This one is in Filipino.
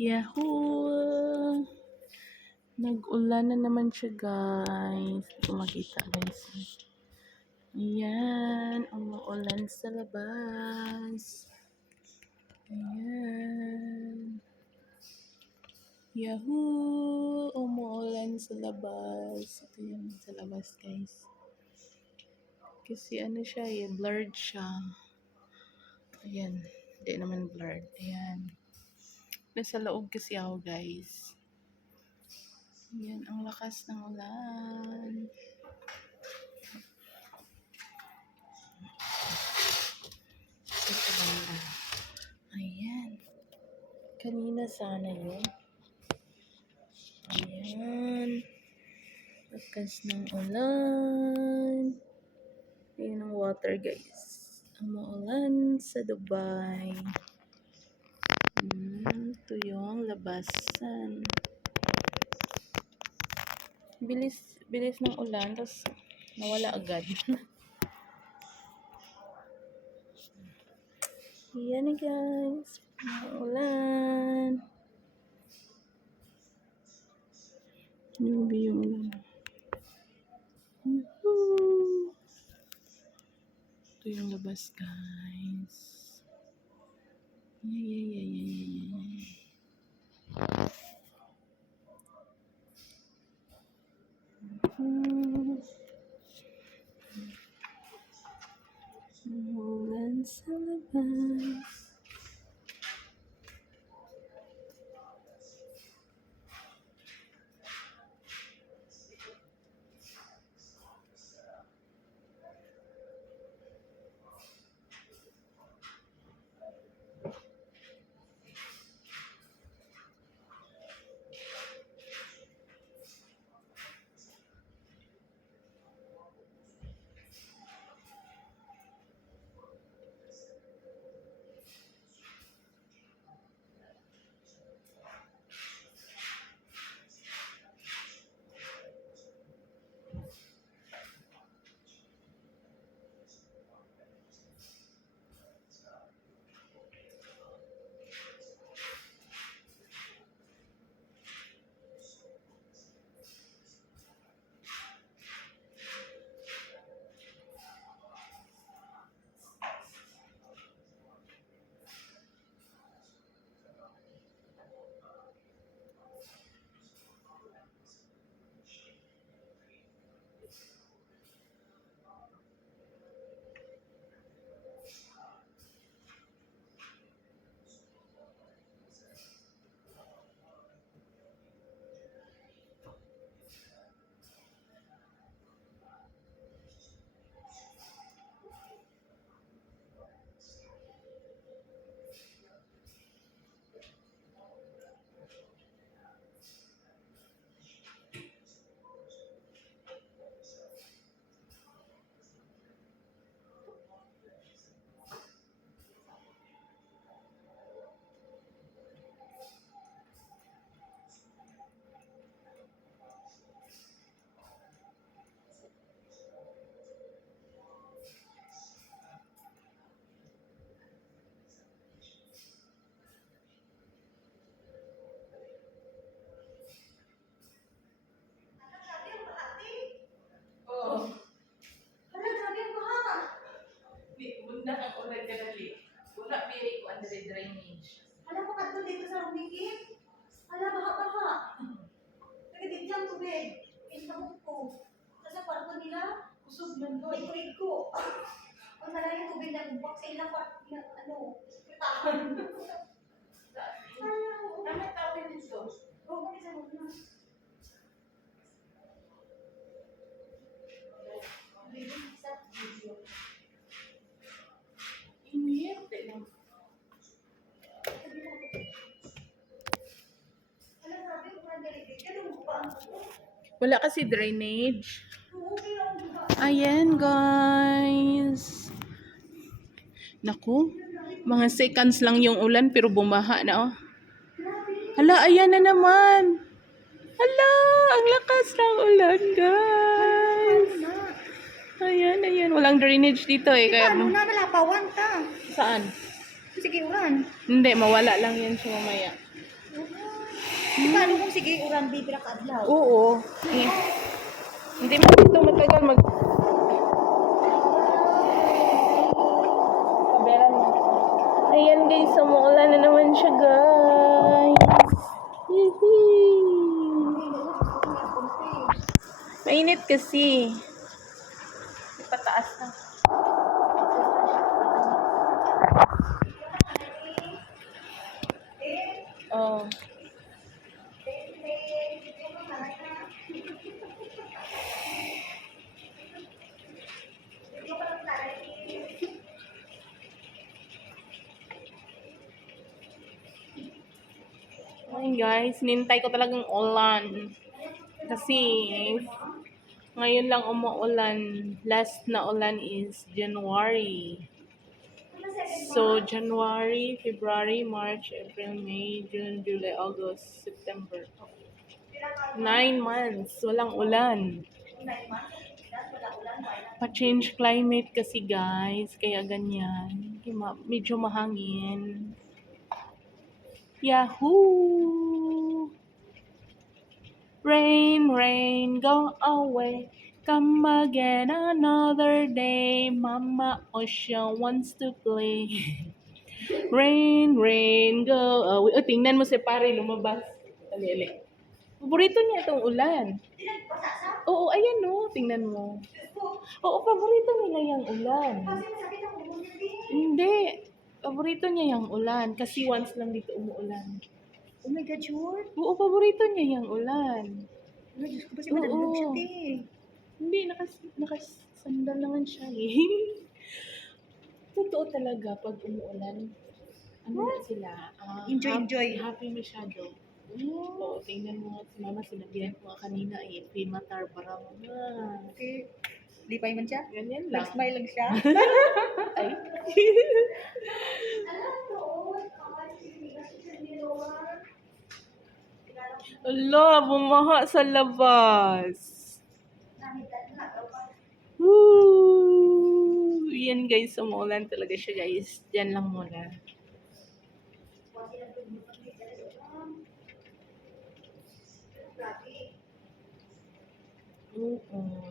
Yahoo! Nag-ulan na naman siya, guys. Hindi ko makita, guys. Ayan, umuulan sa labas. Ayan. Yahoo! Umuulan sa labas. Ito yung sa labas, guys. Kasi ano siya blurred siya. Ayan. Hindi naman blurred. Ayan. Nasa loob kasi ako, guys. Ayan, ang lakas ng ulan. Ito banda. Ayan. Kanina sana yun. Ayan. Lakas ng ulan. Ayan ang water, guys. Umuulan sa Dubai. Ito yung labasan. Bilis ng ulan. Tapos nawala agad. Ayan na, guys. Ulan. Grabe yung ulan. Ito yung labas, guys. Ulan sa labas. Bunda ang ulan ka dali. Wala pili ko ang drainage. Alam mo kadto dito sa rumikit. Ala baha-baha. Nagdidiyang tubig. Pinamok ko. Sa kwarto nila, kusog man doon. Ikurig ko. Ang nalala yung tubig na bubak sa ilang kwarto na ano, pitahan. Ano tawag nito? Oo, bakit sa mga Wala kasi drainage. Ayan, guys. Naku, mga seconds lang yung ulan pero bumaha na, oh. Hala, ayan na naman. Hala, ang lakas ng ulan, guys. Ayan. Walang drainage dito eh. Kaya, ano na nalapawan ta. saan? Sige, ulan. Hindi, mawala lang yan siya mamaya. Paano kung sige, urang di pira kaadlaw? Oo. Eh, hindi mo dito matagal mag... Kaberan mo. Ayan guys, umuulan na naman siya guys. Yehey! Mainit kasi. Ipataas na. Oh. Ay guys, nintay ko talagang ulan. Kasi ngayon lang umuulan. Last na ulan is January. So, January, February, March, April, May, June, July, August, September. 9 months. Walang ulan. Pa-change climate kasi guys. Kaya ganyan. Medyo mahangin. Yahoo! Rain, rain, go away. Come again another day. Mama Ocean wants to play. Rain, rain, go away. Oh, tingnan mo si pare lumabas. Ali. Paborito niya itong ulan. Oo, ayan o. Tingnan mo. Oo, paborito nila yung ulan. Hindi. Paborito niya yung ulan. Kasi once lang dito umuulan. Oh my God, sure? Oo, paborito niya yung ulan. Oh, Diyos ko, kasi Oo. mananlog siya, te. Hindi, nakasandal naman siya eh. Totoo talaga pag umuulan. Ano na sila? Enjoy. Happy masyado. Oo, tingnan mo nga si mama, sinabihan ko nga kanina eh, primatar para mama. Okay. Lipay man siya? Ganyan lang. Nag-smile lang siya? Ay. Ala, bumaha sa labas. Woo! Yan guys, umuulan talaga siya guys. Diyan lang muna. Oo.